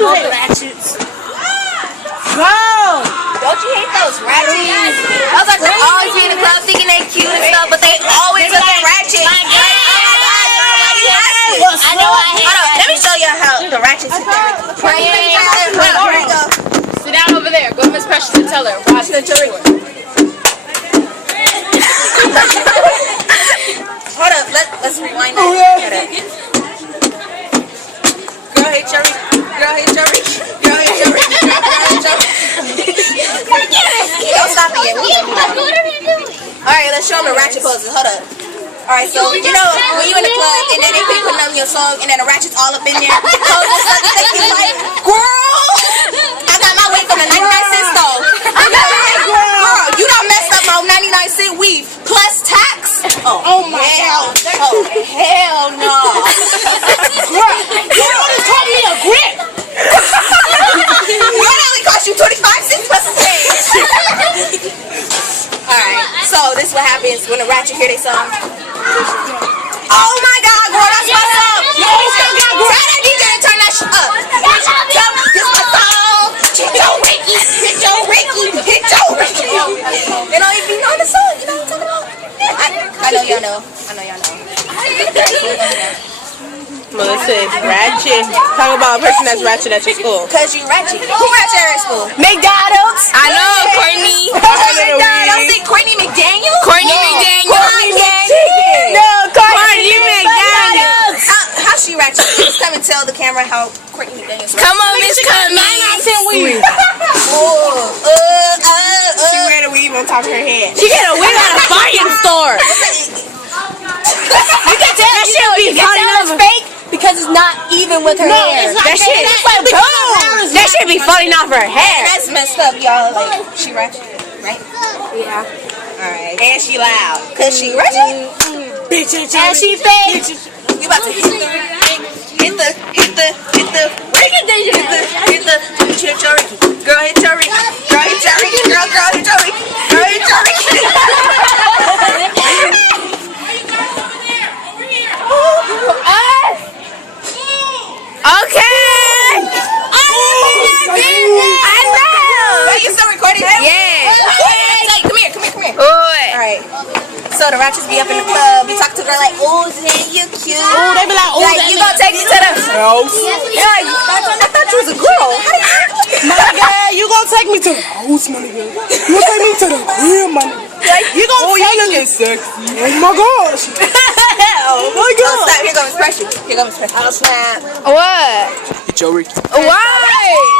you hate Ratchets? Girl! Don't you hate those Ratchets? Those are they always be in the club thinking they cute and stuff, but they always look at Ratchets. I know I hate it. Let me show you how the Ratchets sit there. Sit down over there. Go to Miss Precious and tell her. Watch the jury. Hold up, let's rewind that. Girl hate Cherry. Girl hate Cherry. Girl hate Cherry. Don't stop it yet. Alright, let's show them the ratchet poses. Hold up. Alright, so you know when you in the club and then they keep putting on your song and then the ratchet's all up in there. They be like, girl, I got my weave from the 99-cent store. Girl, you done messed up my 99-cent weave plus tax. Oh my God. Oh hell no. Girl, you always called me a grip. What only cost you 25 cents plus a change. Alright, so this is what happens when the ratchet hear they song. Oh my God, girl, that's my song. Tell that DJ to turn that shit up. Tell me this my song. Hit your Ricky, hit your Ricky, hit your Ricky. You know, if you know the song, you know what I'm talking about. I know y'all know. I know y'all know. Melissa is ratchet. Talk about a person that's ratchet at your school. Cause you ratchet. Who ratchet at school? McDonald's. I know, Courtney. McDonald's. Think Courtney McDaniel? Courtney McDaniel. No, Courtney McDaniel. How she ratchet? Just come and tell the camera how Courtney McDaniel's ratchet. Come on, Miss Cummings. She wear the weave on top of her head. She get a wig at a buying store. You can tell that shit be it's fake because it's not even with her hair. That shit, that shit be falling off her hair. That's messed up, y'all. Like she ratchet, right? Yeah. Alright. And she loud. Cause she ratchet. Bitch, And she fake. You about to hit the Ricky. Hit your Ricky. Girl, hit your Ricky. Girl, hit your Ricky. Girl, hit your Ricky. Girl, hit your Ricky. Okay. I know. Are you still recording? Yeah. Hey, come here. Alright. So the ratchets be up in the club. You talk to a girl like, oh, damn, you cute. Oh, they be like, oh, like, you gonna take me to the house. Yeah, I thought you was a girl. How do you My nigga, you gonna take me to the house, my nigga. You gonna take me to the crib, my nigga. like, You gonna take me sexy. Oh my gosh. Oh my Don't god. stop. Here comes pressure. Here comes pressure. I'll snap. What? Hit your Ricky. Why?